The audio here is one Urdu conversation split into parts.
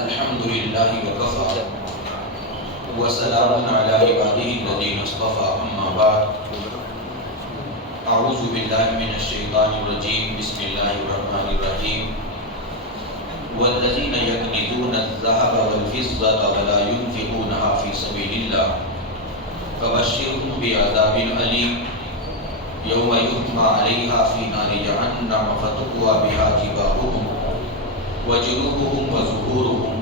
الحمد لله وكفى وسلام على عباده الذين اصطفى أما بعد أعوذ بالله من الشيطان الرجيم بسم الله الرحمن الرحيم والذين يكنزون الذهب والفضة ولا ينفقونها في سبيل الله فبشرهم بعذاب أليم يوم يحمى عليها في نار جهنم فتقوى بها جباههم وجنوبهم وظهورهم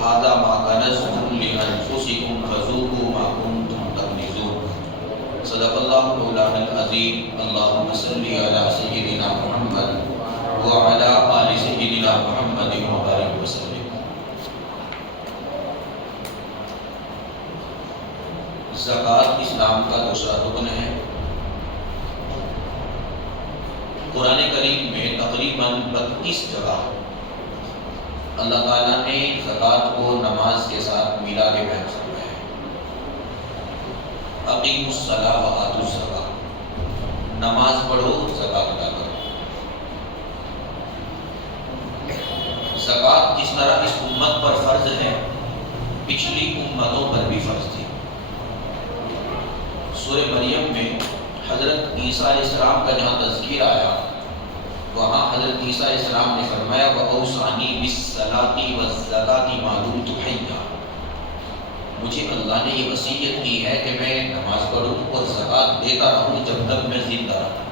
هذا ما كنزتم لأنفسكم فذوقوا ما كنتم تكنزون صدق الله مولانا العظيم اللهم صل على سيدنا محمد وعلى آل سيدنا محمد وبارك وسلم. زکوٰۃ اسلام کا دوسرا رکن ہے. قرآن کریم میں تقریباً 32 جگہ اللہ تعالیٰ نے زکوٰۃ کو نماز کے ساتھ ملا کے بیان فرمایا ہے. اقیموا الصلاۃ وآتوا الزکاۃ، نماز پڑھو زکوٰۃ ادا کرو. زکوٰۃ جس طرح اس امت پر فرض ہے پچھلی امتوں پر بھی فرض تھی. سورہ مریم میں حضرت عیسیٰ علیہ السلام کا جہاں تذکیر آیا وہاں حضرت عیسیٰ علیہ السلام نے فرمایا وَأَوْصَانِي بِالصَّلَاةِ وَالزَّكَاةِ مَا دُمْتُ حَيًّا، مجھے اللہ نے یہ وصیت کی ہے کہ میں نماز پڑھوں اور زکوٰۃ دیتا رہوں جب تک میں زندہ رہوں.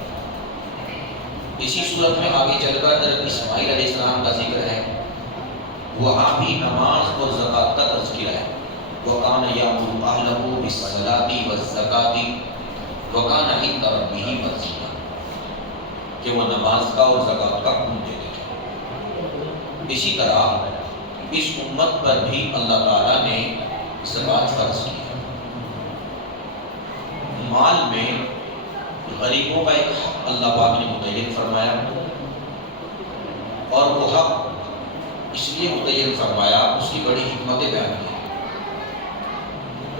اسی صورت میں آگے چل کر حضرت اسماعیل علیہ السلام کا ذکر ہے، وہاں بھی نماز اور زکوٰۃ کا تذکرہ ہے. وَكَانَ يَأْمُرُ أَهْلَهُ بِالصَّلَاةِ وَالزَّكَاةِ وَكَانَ عِندَ رَبِّهِ مَرْضِيًّا، کہ وہ نماز کا اور زکوٰۃ کا حکم دیتے تھے. اسی طرح اس امت پر بھی اللہ تعالیٰ نے زکوٰۃ فرض کی ہے. مال میں غریبوں کا ایک حق اللہ پاک نے متعین فرمایا، اور وہ حق اس لیے متعین فرمایا، اس کی بڑی حکمتیں بیان کی.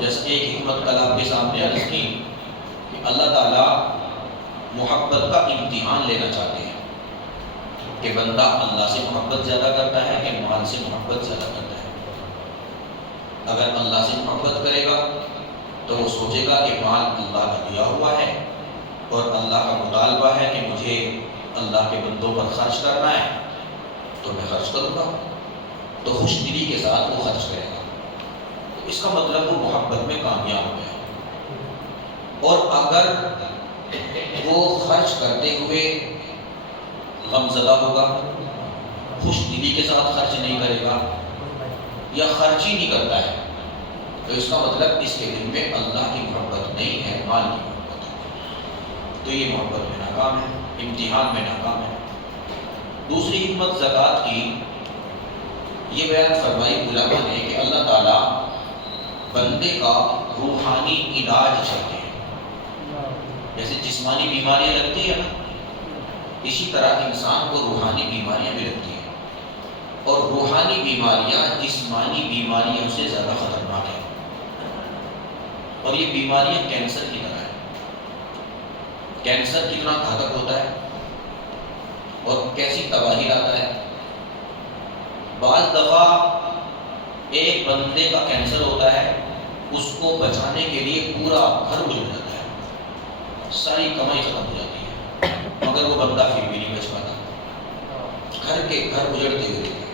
جیسے ایک حکمت کل آپ کے سامنے عرض کی کہ اللہ تعالیٰ محبت کا امتحان لینا چاہتے ہیں کہ بندہ اللہ سے محبت زیادہ کرتا ہے کہ مال سے محبت زیادہ کرتا ہے. اگر اللہ سے محبت کرے گا تو وہ سوچے گا کہ مال اللہ کا دیا ہوا ہے اور اللہ کا مطالبہ ہے کہ مجھے اللہ کے بندوں پر خرچ کرنا ہے تو میں خرچ کروں گا، تو خوش دلی کے ساتھ وہ خرچ کرے گا. اس کا مطلب وہ محبت میں کامیاب ہو گیا. اور اگر وہ خرچ کرتے ہوئے غمزدہ ہوگا، خوش دلی کے ساتھ خرچ نہیں کرے گا یا خرچ ہی نہیں کرتا ہے، تو اس کا مطلب اس کے دل میں اللہ کی محبت نہیں ہے، مال کی محبت ہے. تو یہ محبت میں ناکام ہے، امتحان میں ناکام ہے. دوسری حکمت زکوٰۃ کی یہ بیان فرمائی علماء نے کہ اللہ تعالیٰ بندے کا روحانی علاج چاہتے ہیں. جیسے جسمانی بیماریاں لگتی ہیں نا، اسی طرح انسان کو روحانی بیماریاں بھی لگتی ہیں، اور روحانی بیماریاں جسمانی بیماریوں سے زیادہ خطرناک ہیں. اور یہ بیماریاں کینسر کی طرح ہیں. کینسر کتنا گھاتک ہوتا ہے اور کیسی تباہی لاتا ہے. بعض دفعہ ایک بندے کا کینسر ہوتا ہے، اس کو بچانے کے لیے پورا گھر اجڑ جاتا ہے، ساری کمائی ختم ہو جاتی ہے، مگر وہ بندہ پھر بھی نہیں بچ پاتا، گھر کے گھر اجڑتے ہوئے دیتے ہیں.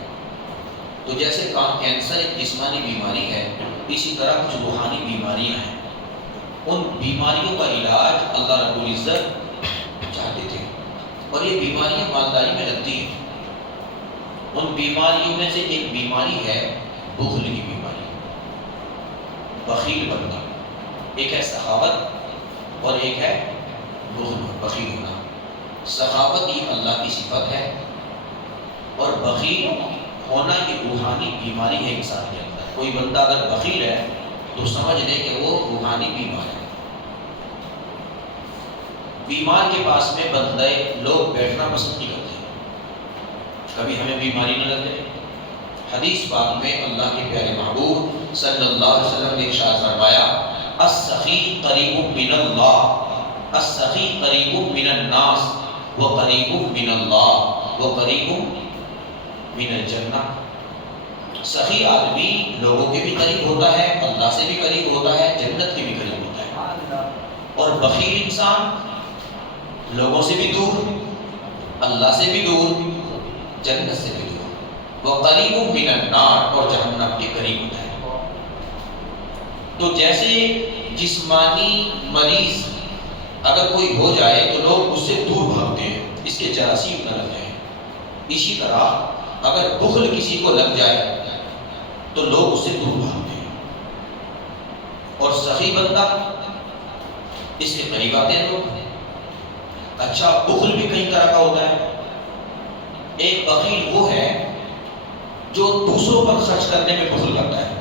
تو جیسے کینسر ایک جسمانی بیماری ہے، اسی طرح کچھ روحانی بیماریاں ہیں. ان بیماریوں کا علاج اللہ رب العزت چاہتے تھے، اور یہ بیماریاں مالداری میں لگتی ہیں. ان بیماریوں میں سے ایک بیماری ہے بخل کی بیماری، بخیل بننا. ایک ہے سخاوت اور ایک ہے بخیل ہونا. سخاوت یہ اللہ کی صفت ہے، اور بخیل ہونا یہ روحانی بیماری ہے انسان کے اندر. کوئی بندہ اگر بخیل ہے تو سمجھ لے کہ وہ روحانی بیمار ہے. بیمار کے پاس میں بندے لوگ بیٹھنا پسند نہیں کرتے، کبھی ہمیں بیماری نہ لگے. حدیث پاک میں اللہ کے پیارے محبوب صلی اللہ علیہ وسلم نے ارشاد فرمایا السخی قریب من اللہ، السخی قریب من الناس وقریب من اللہ وقریب من الجنہ. سخی آدمی لوگوں کے بھی قریب ہوتا ہے، اللہ سے بھی قریب ہوتا ہے، جنت کے بھی قریب ہوتا ہے۔ اور بخیل انسان لوگوں سے بھی دور، اللہ سے بھی دور، جنت سے بھی دور، وہ قریب من النار، اور جہنم کے قریب ہوتا ہے۔ تو جیسے جسمانی مریض اگر کوئی ہو جائے تو لوگ اس سے دور بھاگتے ہیں، اس کے جراثیم نہ لگ جائیں، اسی طرح اگر بخل کسی کو لگ جائے تو لوگ اس سے دور بھاگتے ہیں، اور سخی بندہ اس کے قریب آتے ہیں لوگ۔ اچھا، بخل بھی کئی طرح کا ہوتا ہے۔ ایک بخیل وہ ہے جو دوسروں پر خرچ کرنے میں بخل کرتا ہے،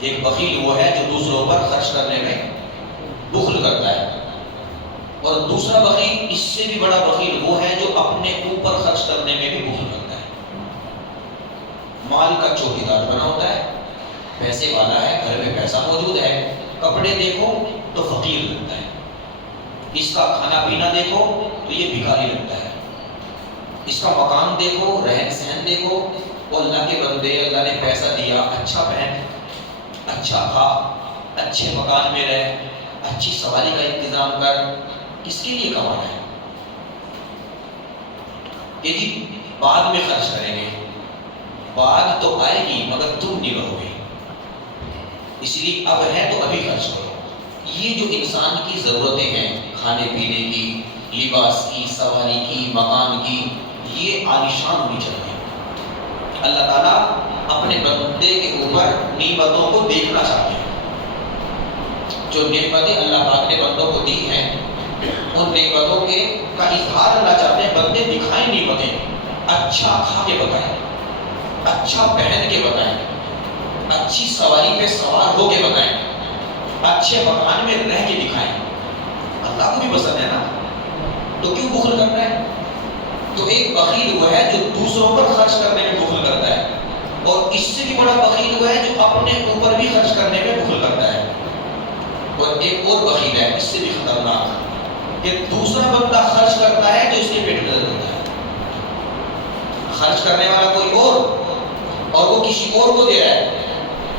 ایک بخیل وہ ہے جو دوسروں پر خرچ کرنے میں بخل کرتا ہے، اور دوسرا بخیل اس سے بھی بڑا بخیل وہ ہے جو اپنے اوپر خرچ کرنے میں بھی بخل کرتا ہے۔ مال کا چوکیدار بنا ہوتا ہے، پیسے والا ہے، گھر میں پیسہ موجود ہے، کپڑے دیکھو تو فقیر لگتا ہے، اس کا کھانا پینا دیکھو تو یہ بھکاری لگتا ہے، اس کا مکان دیکھو، رہن سہن دیکھو، وہ اللہ کے بندے، اللہ نے پیسہ دیا، اچھا پہن، اچھا کھا، اچھے مکان میں رہ، اچھی سواری کا انتظام کر، کس کے لیے کمانا ہے؟ کہ جی بعد میں خرچ کریں گے، بعد تو آئے گی مگر تم نہیں رہو گے، اس لیے اب ہے تو ابھی خرچ کرو۔ یہ جو انسان کی ضرورتیں ہیں، کھانے پینے کی، لباس کی، سواری کی، مکان کی، یہ عالیشان ہونی چاہیے۔ اللہ تعالیٰ اپنے بندے کے اوپر نعمتوں کو دیکھنا چاہتے ہیں، جو نعمتیں اللہ پاک نے بندوں کو دی ہیں ان نعمتوں کے کا اظہار اللہ چاہتے ہیں، بندے دکھائیں نعمتیں، اچھا کھا کے بتائیں، اچھا پہن کے بتائیں، اچھی سواری پہ سوار ہو کے بتائیں، اچھے مکان میں رہ کے دکھائیں۔ اللہ کو بھی پسند ہے نا، تو کیوں بخل کرنا ہے؟ تو ایک بخیل وہ ہے جو دوسروں پر خرچ کرنے میں بخل کرتا ہے، اور اس سے بھی بڑا بخیل وہ ہے جو اپنے اوپر بھی خرچ کرنے میں بخل کرتا ہے۔ اور ایک اور بخیل ہے، اس سے بھی خطرناک، کہ دوسرا بندہ خرچ کرتا ہے تو اس کے پیٹ میں درد ہوتا ہے، خرچ کرنے والا کوئی اور وہ کسی اور کو دے رہا ہے،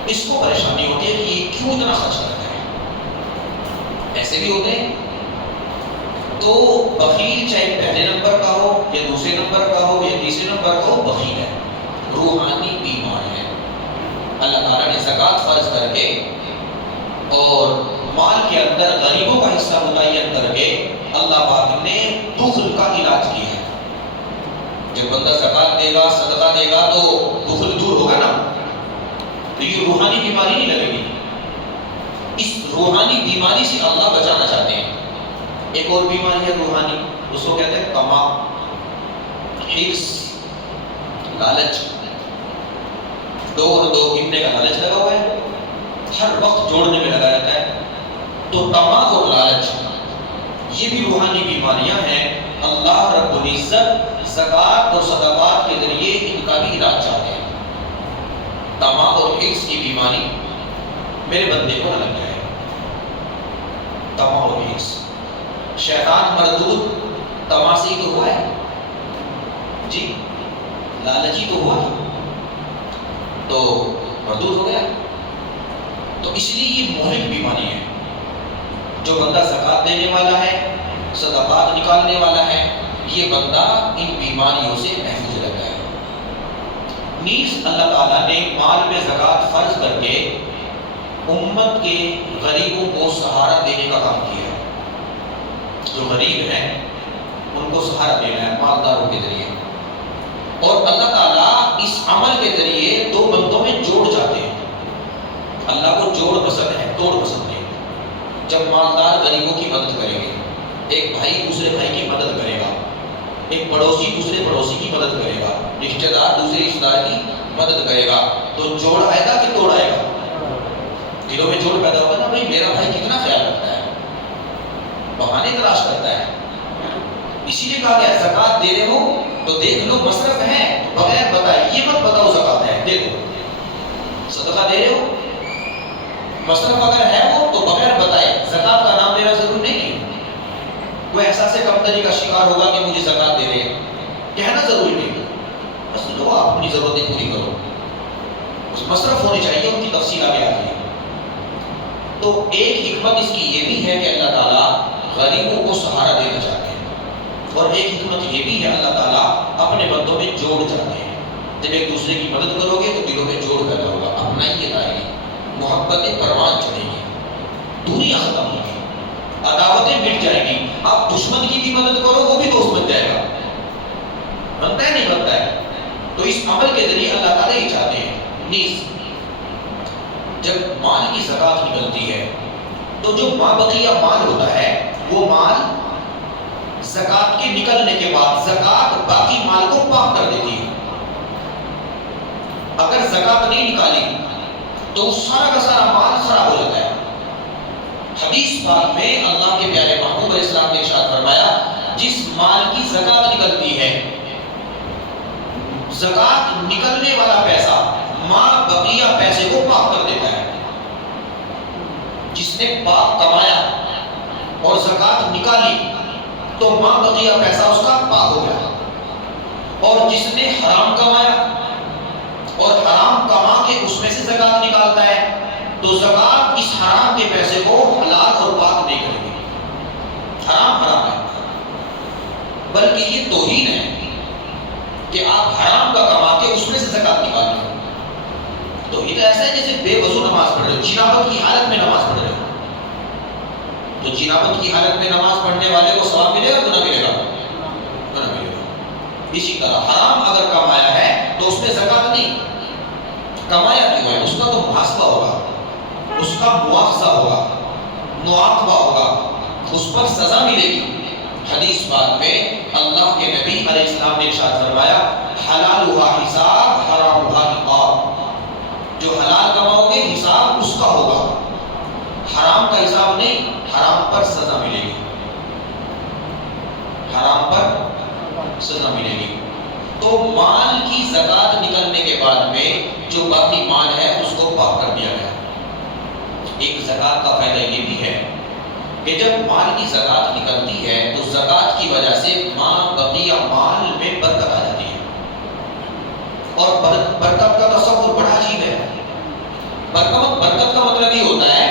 اس کو پریشانی ہوتی ہے کہ یہ کیوں اتنا خرچ کرتا ہے۔ ایسے بھی ہوتے ہیں۔ تو بخیل چاہے پہلے نمبر کا ہو یا دوسرے نمبر کا ہو یا تیسرے نمبر کا ہو، بخیل ہے، روحانی بیمار ہے۔ اللہ تعالیٰ نے زکوٰۃ فرض کر کے اور مال کے اندر غریبوں کا حصہ متعین کر کے اللہ پاک نے بخل کا علاج کیا ہے۔ جب بندہ زکوٰۃ دے گا، صدقہ دے گا تو بخل دور ہوگا نا، تو یہ روحانی بیماری نہیں لگے گی۔ اس روحانی بیماری سے اللہ بچانا چاہتے ہیں۔ ایک اور بیماری ہے روحانی، اس کو کہتے ہیں طمع، حرص، لالچ، دو اور دو گننے کا لالچ لگا ہوا ہے، ہر وقت جوڑنے میں لگا رہتا ہے۔ تو طمع اور لالچ یہ بھی روحانی بیماریاں ہیں۔ اللہ رب العزت زکوٰۃ اور صدقات کے ذریعے ان کا بھی علاج چاہتے ہیں۔ طمع اور حرص کی بیماری میرے بندے کو نہ لگ جائے۔ طمع اور حرص، شیطان مردود طمع سے ہی تو ہوا ہے جی، لالچی تو ہوا تو مردود ہو گیا۔ تو اس لیے یہ مہلک بیماری ہے۔ جو بندہ زکوٰۃ دینے والا ہے، صدقات نکالنے والا ہے، یہ بندہ ان بیماریوں سے محفوظ رہتا ہے۔ نیز اللہ تعالیٰ نے مال میں زکوٰۃ فرض کر کے امت کے غریبوں کو سہارا دینے کا کام کیا ہے۔ جو غریب ہیں ان کو سہارا دینا ہے مالداروں کے ذریعے، اور اللہ تعالیٰ اس عمل کے ذریعے دو بندوں میں جوڑ جاتے ہیں۔ اللہ کو جوڑ پسند ہے، توڑ پسند ہے۔ جب مالدار غریبوں کی مدد کریں گے، ایک بھائی دوسرے بھائی کی مدد کرے گا، ایک پڑوسی دوسرے پڑوسی کی مدد کرے گا، رشتہ دار دوسرے رشتہ دار کی مدد کرے گا، تو جوڑ آئے گا کہ توڑ آئے گا؟ دلوں میں جوڑ پیدا ہوگا نا، بھائی میرا بھائی کتنا خیال رکھتا ہے، بہانے تلاش کرتا ہے۔ اسی لیے کہا گیا زکوٰۃ دے رہے ہو تو دیکھ لو مصرف ہے، بغیر بتائے یہ مت بتاؤ زکوٰۃ ہے، دیکھو صدقہ دے رہے ہو، مصرف اگر ہے وہ تو بغیر بتائے زکوٰۃ کا نام لینا ضروری نہیں ہے۔ کوئی احساس کمتری کا شکار ہوگا کہ مجھے زکوٰۃ دے رہے ہیں، کہنا ضروری نہیں، بس لو، آپ اپنی ضرورتیں پوری کرو، مصرف ہونی چاہیے، ان کی تفصیل آگے آتی ہے۔ تو ایک حکمت اس کی یہ بھی ہے کہ اللہ تعالیٰ غریبوں کو سہارا دینا چاہتے ہیں، اور ایک حکمت یہ بھی ہے اللہ تعالیٰ اپنے بندوں میں جوڑ چاہتے ہیں۔ جب ایک دوسرے کی مدد کرو گے تو دلوں میں جوڑ پیدا ہوگا، اپنائیت آئے گی، محبتیں پروان چڑھیں گی، دوریاں ختم ہوں گی، عداوتیں مٹ جائیں گی۔ آپ دشمن کی بھی مدد کرو وہ بھی دوست بن جائے گا، بنتا ہے نہیں بنتا ہے؟ تو اس عمل کے ذریعے اللہ تعالیٰ یہ چاہتے ہیں۔ نیز جب مال کی زکوٰۃ نکلتی ہے تو جو ما بقیہ مال ہوتا ہے وہ مال زکوٰۃ کے نکلنے کے بعد زکوٰۃ باقی مال کو پاک کر دیتی ہے۔ اگر زکوٰۃ نہیں نکالی تو سارا کا سارا مال خراب ہو جاتا ہے۔ حدیث پاک میں اللہ کے پیارے محبوب علیہ السلام نے ارشاد فرمایا، جس مال کی زکوٰۃ نکلتی ہے، زکوٰۃ نکلنے والا پیسہ ما بقیہ پیسے کو پاک کر دیتا ہے۔ جس نے پاک کمایا اور زکوٰۃ نکالی تو ما بقیہ پیسہ اس کا پاک ہو گیا، اور جس نے حرام کمایا اور حرام کما کے اس میں سے زکوٰۃ نکالتا ہے تو زکوٰۃ اس حرام کے پیسے کو حلال اور پاک نہیں کرے گی۔ حرام حرام ہے، بلکہ یہ توہین ہے کہ آپ حرام کا کما کے اس میں سے زکوٰۃ نکال رہے ہو۔ توہین ایسا ہے جیسے بے وضو نماز پڑھ رہے ہو، جنابت کی حالت میں نماز پڑھ رہے ہو، تو جنابت کی حالت میں نماز پڑھنے والے کو ثواب ملے گا گناہ ملے گا؟ گناہ ملے گا۔ اسی طرح حرام اگر کمایا ہے تو اس میں زکوٰۃ نہیں، کمایا کیوں ہے؟ اس کا تو محاسبہ ہوگا، اس کا مواخذہ ہوگا، معاقبہ ہوگا، اس پر سزا ملے گی۔ حدیث پاک میں اللہ کے نبی علیہ السلام نے ارشاد فرمایا، حلالھا حساب حرامھا عقاب۔ جو حلال کماؤ گے حساب اس کا ہوگا، حرام کا حساب نہیں، حرام پر سزا ملے گی، حرام پر سزا ملے گی۔ تو مال کی زکوٰۃ نکلنے کے بعد میں جو باقی مال ہے اس کو پاک کر دیا گیا۔ ایک زکوٰۃ کا فائدہ یہ بھی ہے کہ جب مال کی زکوٰۃ نکلتی ہے تو زکوٰۃ کی وجہ سے ما بقیہ مال میں برکت آ جاتی ہے، اور برکت کا تصور بڑا عجیب ہے۔ برکت کا مطلب یہ ہوتا ہے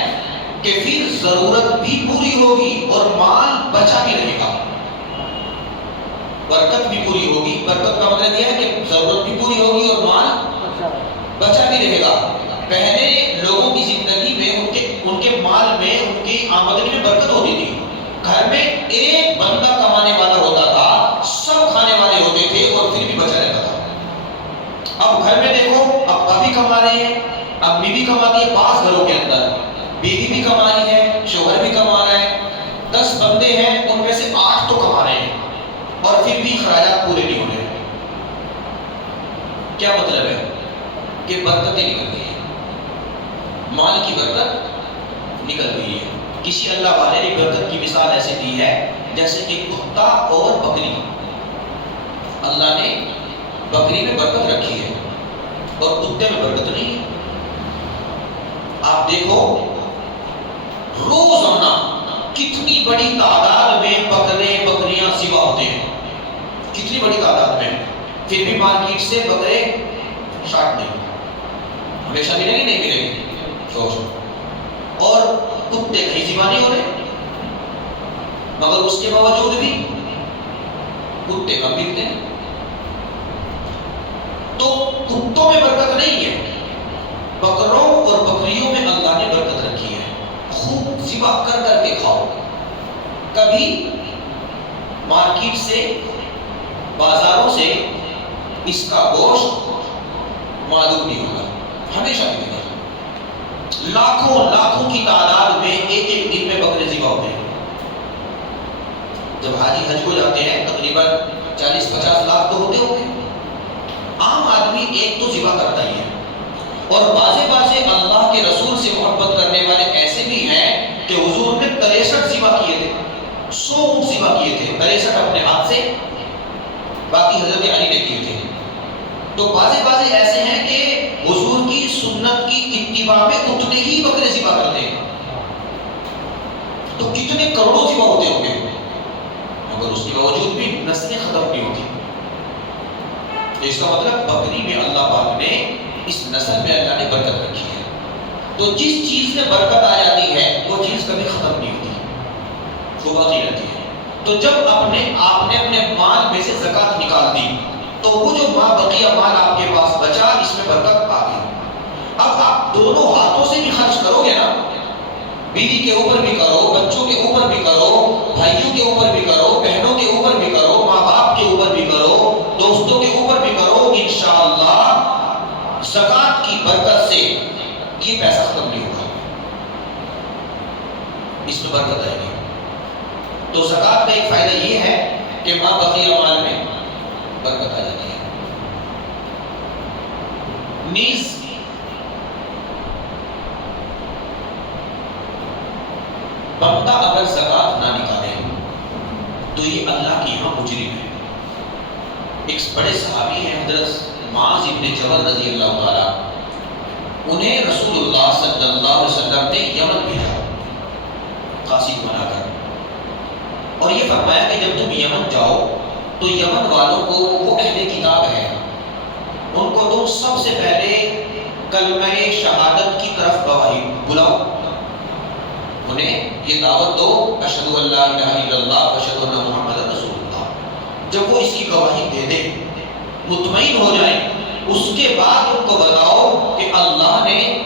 کہ پھر ضرورت بھی پوری ہوگی اور مال بچا بھی رہے گا۔ برکت بھی پوری ہوگی، برکت کا مطلب یہ ہے کہ ضرورت بھی پوری ہوگی اور مال بچا بھی رہے گا۔ پہلے لوگوں کی زندگی میں ان کے مال میں، ان کی آمدنی میں برکت ہوتی تھی۔ گھر میں ایک بندہ کمانے والا ہوتا تھا، سب کھانے والے ہوتے تھے اور پھر بھی بچا رہتا تھا۔ اب گھر میں دیکھو، ابا بھی کما رہے ہیں، امی بھی کماتی ہے، بعض گھروں کے اندر بیوی بھی کما رہی ہے، شوہر بھی کما رہا ہے، 10 بندے ہیں ان میں سے 8 تو کما رہے ہیں اور پھر بھی اخراجات پورے نہیں ہو رہے۔ کیا مطلب ہے؟ کہ برکتیں نکل گئی ہیں، مال کی برکت نکل گئی ہے۔ کسی اللہ والے نے برکت کی مثال ایسے دی ہے جیسے کہ کتا اور بکری۔ اللہ نے بکری میں برکت رکھی ہے اور کتے میں برکت نہیں ہے۔ آپ دیکھو روزانہ کتنی بڑی تعداد میں بکرے بکریاں ذبح ہوتے ہیں، کتنی بڑی تعداد میں، پھر بھی مارکیٹ سے بکرے شارٹ نہیں، ہمیشہ ملیں گے نہیں ملیں گے، اور کتے کہیں ذبح نہیں ہو رہے، مگر اس کے باوجود بھی کتے کم ملتے ہیں۔ تو کتوں میں برکت نہیں ہے، بکروں اور بکریوں میں اللہ نے برکت رکھی ہے۔ خوب ذبح کر کر کے کھاؤ، کبھی مارکیٹ سے، بازاروں سے اس کا گوشت معلوم نہیں ہوگا، ہمیشہ ملے گا۔ لاکھوں کی تعداد میں ایک دن میں بکرے ذبح ہوتے ہیں۔ جب حاجی حج کو جاتے ہیں تقریباً 40-50 لاکھ تو ہوتے ہوں گے۔ عام آدمی ایک تو ذبح کرتا ہی ہے، اور بازے اللہ کے رسول سے محبت کرنے والے ایسے بھی ہیں کہ حضور نے 63 ذبح کیے تھے، 100 اونٹ ذبح کیے تھے، 63 اپنے ہاتھ سے، باقی حضرت علی نے کیے تھے۔ تو بازے ایسے ہیں کہ حضور کی سنت کی اتباع میں اتنے ہی بکرے ذبح کرتے ہیں، تو کتنے کروڑوں ذبح ہوتے ہوں گے، مگر اس کے باوجود بھی نسلیں ختم نہیں ہوتی۔ تو اس کا مطلب بکری میں اللہ پاک نے اس نسل میں اللہ نے برکت رکھی ہے. تو جس چیز میں برکت آ جاتی ہے وہ چیز کبھی ختم نہیں ہوتی, وہ باقی رہتی ہے. تو جب آپ نے اپنے مال میں سے زکات نکال دی تو وہ جو بقیہ مال آپ کے پاس بچا, اس میں برکت آ گئی. اب آپ دونوں ہاتھوں سے بھی خرچ کرو گے نا, بیوی کے اوپر بھی کرو, بچوں کے اوپر بھی کرو, بھائیوں کے اوپر بھی کرو, بہنوں کے اوپر بھی کرو, ماں باپ کے اوپر بھی کرو, دوستوں کے اوپر بھی کرو, انشاءاللہ زکات کی برکت سے یہ پیسہ ختم نہیں ہوگا, اس میں برکت آئے گی. تو زکات کا ایک فائدہ یہ ہے کہ ماں بقیہ مال میں برکت آ جاتی ہے. نیز بندہ اگر زکات نہ نکالے تو یہ اللہ کے یہاں مجرم ہے. ایک بڑے صحابی ہیں حضرت معاذ ابن جبل رضی اللہ تعالیٰ, انہیں رسول اللہ صلی اللہ علیہ وسلم نے یمن بھیجا قاصد بنا کر, اور یہ فرمایا کہ جب تم یمن جاؤ تو یمن والوں کو, وہ اہل کتاب ہے, ان کو تم سب سے پہلے کلمہ شہادت کی طرف گواہی بلاؤ, انہیں یہ دعوت دو اشہد ان لا الہ الا اللہ واشہد ان محمد رسول اللہ. جب وہ اس کی گواہی دے دیں, مطمئن ہو جائیں, اس کے بعد ان کو بتاؤ کہ اللہ نے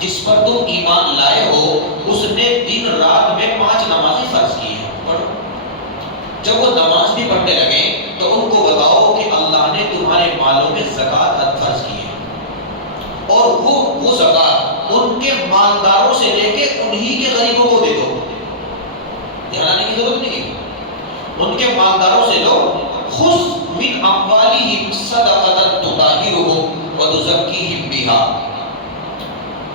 جس پر تم ایمان لائے ہو اس نے دن رات میں 5 نمازیں فرض کی ہیں, پڑھو. جب وہ نماز بھی پڑھنے لگے تو ان کو بتاؤ کہ اللہ نے تمہارے مالوں میں زکات حد فرض کی ہے, اور وہ زکات ان کے مالداروں سے لے کے انہی کے غریبوں کو دے دو. دھیان آنے کی ضرورت نہیں ہے, ان کے مالداروں سے لو, خذ من اموالہم صدقۃ تطہرہم وتزکیہم بہا,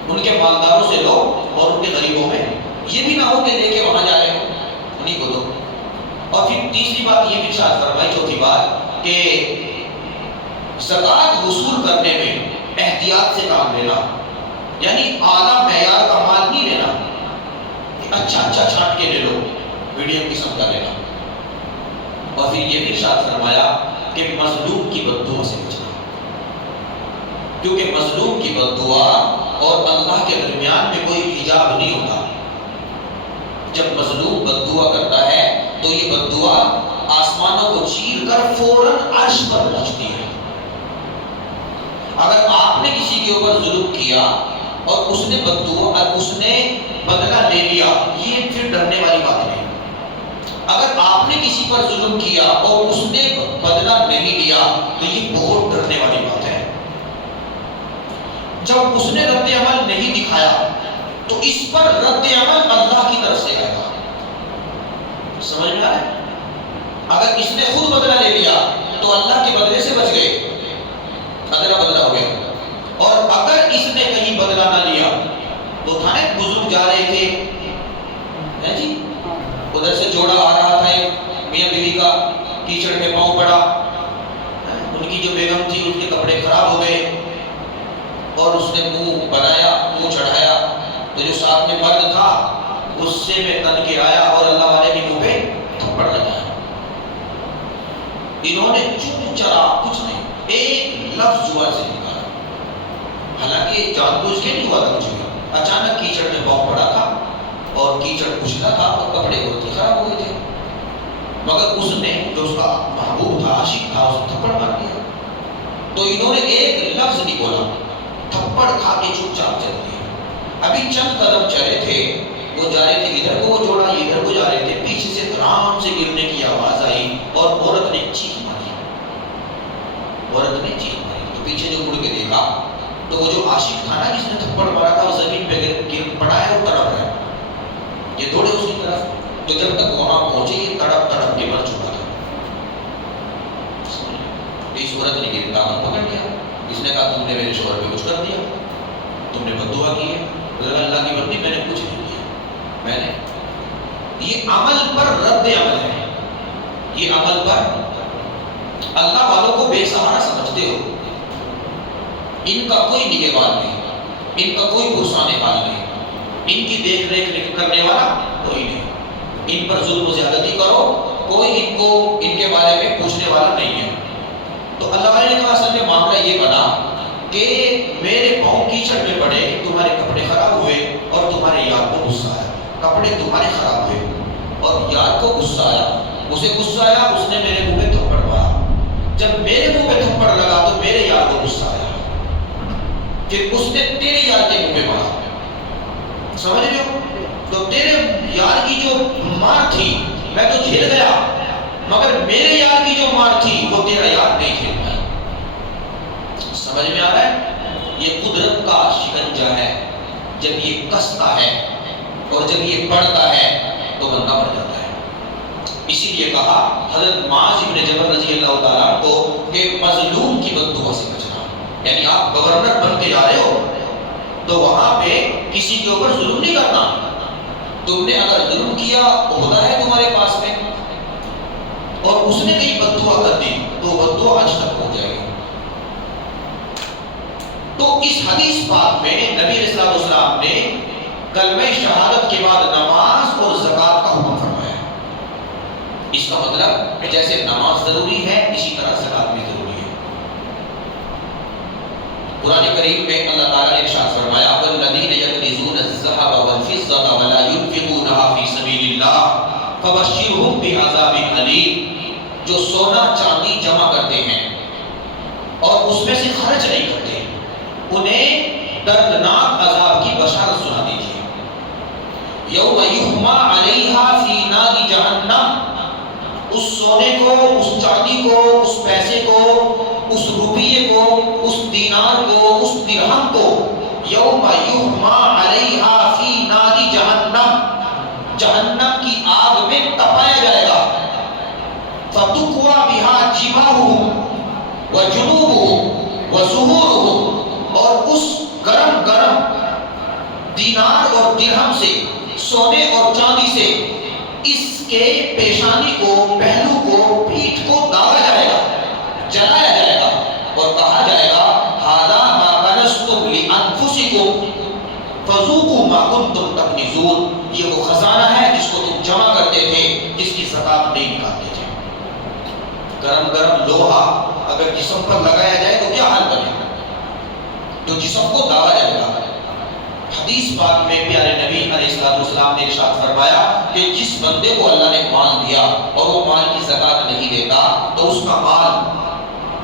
ان کے مالداروں سے لو اور ان کے غریبوں میں, یہ بھی نہ ہو کہ لے کے وہاں جا رہے ہو, انہیں کو دو. اور پھر تیسری بات یہ بھی ارشاد فرمائی, چوتھی بات کہ زکات وصول کرنے میں احتیاط سے کام لینا, یعنی اعلیٰ معیار کا مال نہیں لینا, اچھا چھانٹ کے لے لو, میڈیم قسم کا لینا. اور پھر یہ بھی ارشاد فرمایا کہ مظلوم کی بددعا سے بچنا, کیونکہ مظلوم کی بددعا اور اللہ کے درمیان میں کوئی حجاب نہیں ہوتا. جب مظلوم بددعا کرتا ہے تو یہ بددعا آسمانوں کو چیر کر فوراً عرش پر پہنچتی ہے. اگر آپ نے کسی کے اوپر ظلم کیا اور اس نے بددعا, اس نے بدلہ لے لیا, یہ پھر ڈرنے والی بات نہیں. اگر آپ نے کسی پر ظلم کیا اور اس نے بدلہ نہیں لیا تو یہ بہت ڈرنے والی بات ہے. جب اس نے رد عمل نہیں دکھایا تو اس پر رد عمل اللہ کی طرف سے آئے گا. سمجھ میں آ رہا ہے؟ اگر اس نے خود بدلہ لے لیا تو اللہ کے بدلے سے بچ گئے, ادلا بدلہ ہو گیا. اور اگر اس نے کہیں بدلہ نہ لیا تو تھا نا, بزرگ جا رہے تھے جی, ادھر سے جوڑا آ رہا تھا, میاں بیوی کا کیچڑ میں پاؤں پڑا, ان کی جو بیگم تھی ان کے کپڑے خراب ہو گئے, اور اس نے منہ بنایا, منہ چڑھایا, تو جو ساتھ میں مرد تھا غصے میں تن کے آیا اور اللہ والے کے منہ پہ تھپڑ لگایا. انہوں نے چپ چرا کچھ نہیں, ایک لفظ زبان سے نکالا, حالانکہ جان بوجھ کے نہیں ہوا تھا کچھ بھی, اچانک کیچڑ میں پاؤں پڑا تھا اور کیچڑ کچلا تھا اور کپڑے بہت ہی خراب ہوئے تھے, مگر اس نے جو اس کا محبوب تھا, عاشق تھا, اس نے تھپڑ مار دیا. تو انہوں نے ایک لفظ نہیں بولا, تھپڑ کھا کے چپ چاپ چل دیے. ابھی چند قدم چلے تھے, وہ جا رہے تھے ادھر کو, وہ جوڑا ادھر کو جا رہے تھے, پیچھے سے دھڑام سے گرنے کی آواز آئی اور عورت نے چیخ ماری. عورت نے چیخ ماری تو پیچھے جو مڑ کے دیکھا تو وہ جو عاشق تھا نا جس نے تھپڑ مارا تھا, وہ زمین پہ گر پڑا ہے اور تڑپ رہا ہے. یہ دوڑے اس کی طرف, تو جب تک وہاں پہنچے یہ تڑپ تڑپ کے مر چکا تھا. اس عورت نے یہ دامن پکڑ لیا, اس نے کہا تم نے میرے شوہر پہ کچھ کر دیا, تم نے بددعا کی ہے. اللہ کی بندی, میں نے کچھ نہیں کیا, میں نے یہ عمل پر رد عمل ہے. یہ عمل پر اللہ والوں کو بے سہارا سمجھتے ہو, ان کا کوئی نگہبان نہیں, ان کا کوئی پرسانے والا نہیں, ان کی دیکھ ریکھ کرنے والا کوئی نہیں. ان پر ظلم و زیادتی کرو, کوئی ان کو ان کے بارے میں پوچھنے والا نہیں ہے. تو اللہ والے نے کہا اصل میں معاملہ یہ بنا کہ میرے پاؤں کیچڑ میں پڑے، تمہارے کپڑے خراب ہوئے اور تمہارے یار کو غصہ آیا۔ کپڑے تمہارے خراب ہوئے اور یار کو غصہ آیا، اسے غصہ آیا، اس نے میرے منہ پہ تھپڑ مارا۔ جب میرے منہ پہ تھپڑ لگا تو میرے یار کو غصہ آیا، پھر اس نے تیرے یار کے منہ پہ مارا۔ سمجھ رہے ہو؟ تو تیرے یار کی جو مار تھی میں تو جھیل گیا، مگر میرے یار کی جو مار تھی وہ تیرا یار نہیں جھیل پایا۔ سمجھ میں آ رہا ہے؟ یہ قدرت کا شکنجہ ہے، جب یہ کستا ہے اور جب یہ بڑھتا ہے تو بندہ مر جاتا ہے۔ اسی لیے کہا حضرت معاذ بن جبل رضی اللہ تعالیٰ کو کہ مظلوم کی بد دعا سے بچنا، یعنی آپ گورنر بن کے جا رہے ہو تو وہاں پہ کسی کے اوپر ظلم نہیں کرنا۔ تم نے اگر ظلم کیا عہدہ ہے تمہارے پاس میں اور اس نے کہیں بد دعا کر دی تو بد دعا آج تک ہو جائے گی۔ تو اس حدیث پاک میں نبی علیہ السلام نے کلمہ شہادت کے بعد نماز اور زکوٰۃ کا حکم فرمایا۔ اس کا مطلب جیسے نماز ضروری ہے اسی طرح زکوٰۃ بھی ضروری ہے۔ قرآن کریم میں اللہ تعالیٰ نے ارشاد فرمایا والذین یکنزون الذھب والفضة ولا ينفقونها فی سبیل اللہ فبشرهم بعذاب علیم، جو سونا چاندی جمع کرتے ہیں اور اس میں سے خرچ نہیں کرتے انہیں دردناک عذاب کی بشارت سنا دیجیے۔ یوم یحمى علیہا فی نار جہنم، اس سونے کو، اس چاندی کو، اس پیسے کو، اس روپیے کو، اس دینار کو، اس درہم کو یوم یحمى علیہا فی نار جہنم، جہنم کی آگ میں تپایا جائے گا۔ فتقوی بہا جباہہم وجنوبہم وظہورہم، اور اس گرم گرم دینار اور درہم سے، سونے اور چاندی سے اس کے پیشانی کو، پہلو کو، پیٹھ کو داغا جائے گا، جلایا جائے گا اور کہا جائے گا ھذا ما کنزتم لانفسکم فذوقوا ما کنتم تکنزون، یہ وہ خزانہ ہے جس کو تم جمع کرتے تھے، جس کی زکوٰۃ نہیں نکالتے تھے۔ گرم گرم لوہا اگر جسم پر لگایا جائے تو کیا حال بنے گا؟ تو جسم کو داغا جائے گا۔ حدیث پاک میں پیارے نبی علیہ السلام نے ارشاد فرمایا کہ جس بندے کو اللہ نے مال دیا اور وہ مال کی زکوٰۃ نہیں دیتا تو اس کا مال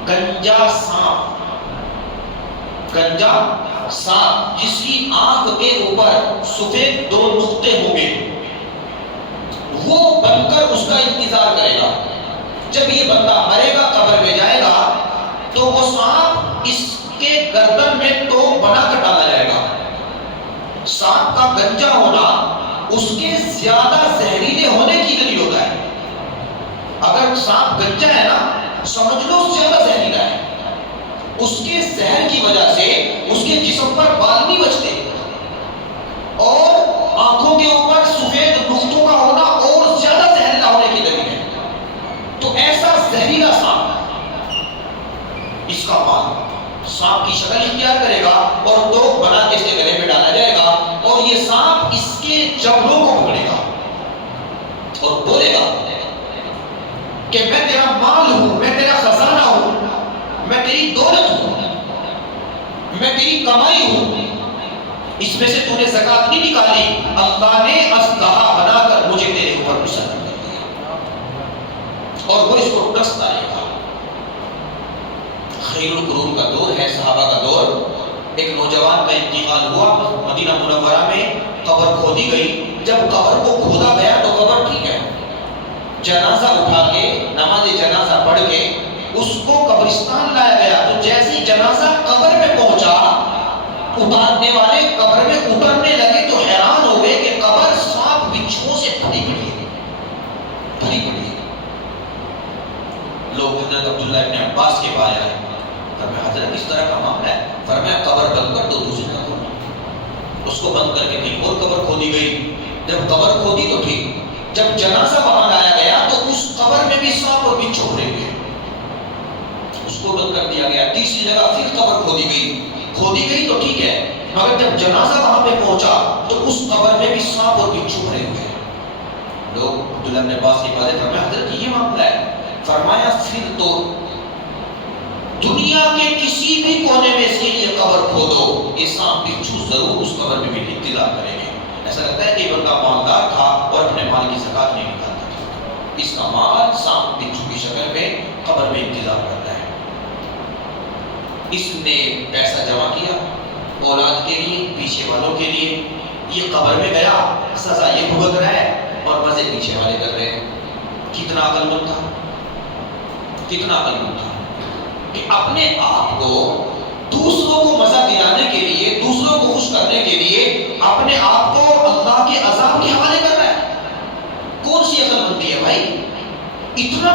گنجا سانپ، گنجا سانپ جس کی آنکھ کے اوپر سفید دو نقطے ہوں گے، وہ بن کر اس کا انتظار کرے گا۔ جب یہ بندہ مرے گا، قبر میں جائے گا تو وہ سانپ اس کے گردن میں تو بنا کر ڈالا جائے گا۔ سانپ کا گنجا ہونا اس کے زیادہ زہریلے ہونے کی دلیل ہوتا ہے۔ اگر سانپ گنجا ہے نا، سمجھ لو زیادہ زہریلا ہے، اس کے زہر کی وجہ سے اس کے جسم پر بال نہیں بچتے اور آنکھوں کے اوپر سفید نقطوں کا ہونا اور زیادہ زہریلا ہونے کی دلیل ہے۔ تو ایسا زہریلا سانپ، اس کا مال سانپ کی شکل اختیار کرے گا اور تو بنا کے اس کے گلے میں ڈالا جائے گا اور یہ سانپ اس کے جبڑوں کو پکڑے گا اور بولے گا کہ میں تیرا مال ہوں، میں تیرا خزانہ ہوں، میں تیری دولت ہوں، میں تیری کمائی ہوں، اس میں سے تو نے زکوٰۃ نہیں نکالی، اللہ نے اسلحہ بنا کر مجھے تیرے اوپر مسلط کر دیا، اور وہ اس کو ڈستا رہے گا۔ خیر القرون کا دور ہے، صحابہ کا دور۔ ایک نوجوان کا انتقال ہوا، مدینہ منورہ میں قبر کھودی گئی۔ جب قبر کو کھودا گیا تو قبر ٹھیک ہے، جنازہ اٹھا کے، نماز جنازہ پڑھ کے اس کو قبرستان لایا گیا۔ تو جیسے جنازہ قبر میں پہنچا، اتارنے والے قبر میں اترنے لگے تو حیران ہو گئے کہ قبر سانپ بچھوؤں سے بھری پڑی ہے، بھری پڑی ہے۔ لوگ حضرت عبداللہ ابن عباس کے پاس آئے، فرمایا حضرت اس طرح کا معاملہ ہے، فرمایا قبر بند کر دو، دوسری قبر، اس کو بند کر کے کہیں اور قبر کھودی گئی۔ جب قبر کھودی تو ٹھیک، جب جنازہ وہاں لایا گیا تو اس قبر میں بھی سانپ اور بچھو بھرے ہوئے، اس کو بند کر دیا گیا۔ تیسری جگہ پھر قبر کھودی گئی تو ٹھیک ہے، مگر جب جنازہ وہاں پہ پہنچا تو اس قبر میں بھی سانپ اور بچھو بھرے ہوئے۔ لوگ عبداللہ ابن عباس کے پاس، فرمایا حضرت یہ معاملہ ہے، فرمایا پھر تو دنیا کے کسی بھی کونے میں اس کے لیے قبر کھودو، یہ سانپ بچھو ضرور اس قبر میں بھی انتظار کریں گے۔ ایسا لگتا ہے کہ یہ بندہ مالدار تھا اور اپنے مال کی زکات نہیں نکالتا تھا، اس کا مال سانپ بچھو کی شکل میں قبر میں انتظار کرتا ہے۔ اس نے پیسہ جمع کیا اولاد کے لیے، پیچھے والوں کے لیے، یہ قبر میں گیا، سزا یہ بھگت رہا ہے اور مزے پیچھے والے کر رہے ہیں۔ کتنا عقل مند تھا، کتنا عقل مند تھا کہ اپنے آپ کو دوسروں کو مزہ دلانے کے لیے، دوسروں کو خوش کرنے کے لیے اپنے آپ کو اللہ کے عذاب کے حوالے کر رہا ہے۔ کون سی عقل مندی ہے بھائی؟ اتنا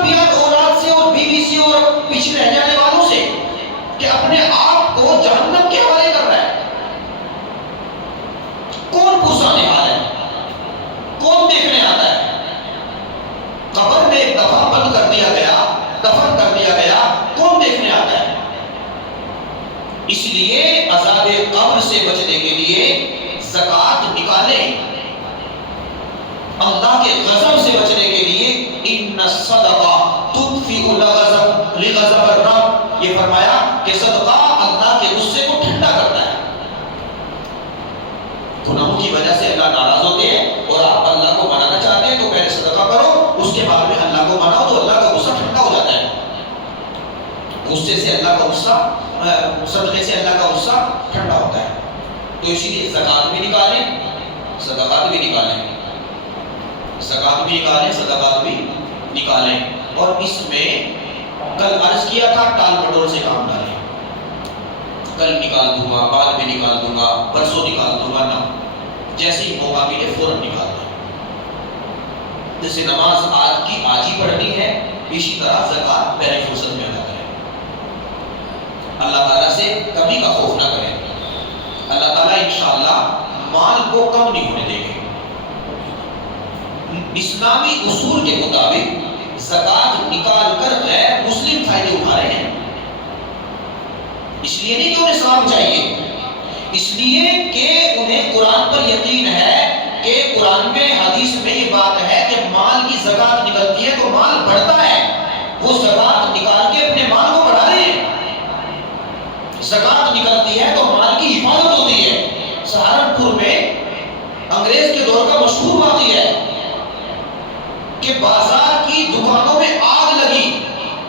پیار اولاد سے اور بیوی سے اور پیچھے رہ جانے والوں سے کہ اپنے آپ کو جہنم کے حوالے کر رہا ہے۔ کون پوچھنے والا ہے؟ کون دیکھنے آتا ہے؟ قبر میں ایک دفعہ بند کر دیا گیا، دفن کر دیا گیا، کون دیکھنے آتا ہے؟ اس لیے عذاب قبر سے بچنے کے لیے زکات نکالیں، اللہ کے غضب سے بچنے کے لیے ان الصدقہ تطفئ لغضب الرب، یہ فرمایا کہ صدقہ اللہ کے غصے کو ٹھنڈا کرتا ہے۔ گناہوں کی وجہ سے اللہ ناراض ہوتے ہیں اور آپ اللہ کو منانا چاہتے ہیں تو پہلے صدقہ کرو، اس کے بعد میں اللہ کو مناؤ تو اللہ کا غصہ ٹھنڈا ہو جاتا ہے۔ غصے سے اللہ کا غصہ، صدقے سے اللہ کا غصہ ٹھنڈا ہوتا ہے۔ تو اسی لیے زکات بھی نکالیں، صدقات بھی نکالیں، زکات بھی نکالیں، صدقات بھی نکالیں۔ اور اس میں کل عرض کیا تھا ٹال مٹول سے کام ڈالیں، کل نکال دوں گا، بعد میں نکال دوں گا، پرسوں نکال دوں گا، نہ، جیسے ہی موقع ملے فوراً نکال دیں۔ جیسے نماز آج کی آج ہی پڑھنی ہے، اسی طرح زکات پہلے فرصت میں ادا کریں۔ اللہ تعالیٰ سے کمی کا خوف نہ کریں، اللہ تعالیٰ انشاءاللہ مال کو کم نہیں ہونے دیں گے۔ اسلامی اصول کے مطابق زکات نکال کر غیر مسلم فائدے اٹھا رہے ہیں، اس لیے نہیں کہ انہیں ثواب چاہیے، اس لیے کہ انہیں قرآن پر یقین ہے کہ قرآن میں حدیث میں یہ بات ہے کہ مال کی زکات نکلتی ہے تو مال بڑھتا ہے، وہ زکات نکال کے اپنے مال کو بڑھا رہے ہیں۔ زکات نکلتی ہے تو مال کی حفاظت ہوتی ہے۔ سہارنپور میں انگریز کے دور کا مشہور واقعہ ہے کہ بازار کی دکانوں میں آگ لگی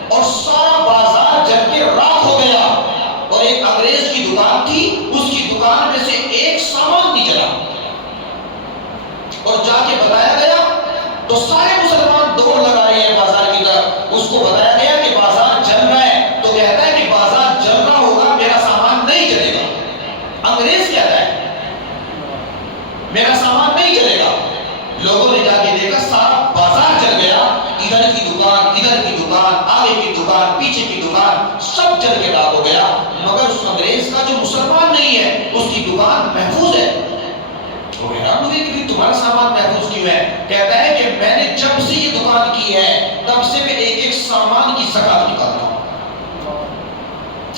اور سارا بازار جل کے راکھ ہو گیا، اور ایک انگریز کی دکان تھی، اس کی دکان میں سے ایک سامان نہیں جلا، اور جا کے بتایا گیا تو سارے مسلمان دوڑ لگا رہے ہیں بازار کی طرف۔ اس کو بتایا گیا کہ بازار جل رہا ہے تو کہتا ہے کہ بازار جل رہا ہوگا، میرا سامان نہیں جلے گا۔ انگریز کہتا ہے میرا سامان نہیں جلے گا۔ لوگوں نے جا کے دیکھا سارا بازار جل گیا، ادھر کی دکان، آگے کی دکان، پیچھے کی دکان، سب جل کے راکھ ہو گیا، مگر اس انگریز کا جو مسلمان نہیں ہے اس کی دکان محفوظ ہے۔ وہ حیران ہوئے کہ تمہارا سامان محفوظ کیوں ہے؟ کہتا ہے کہ میں نے جب سے یہ دکان کی ہے تب سے میں ایک ایک سامان کی زکات نکالتا ہوں،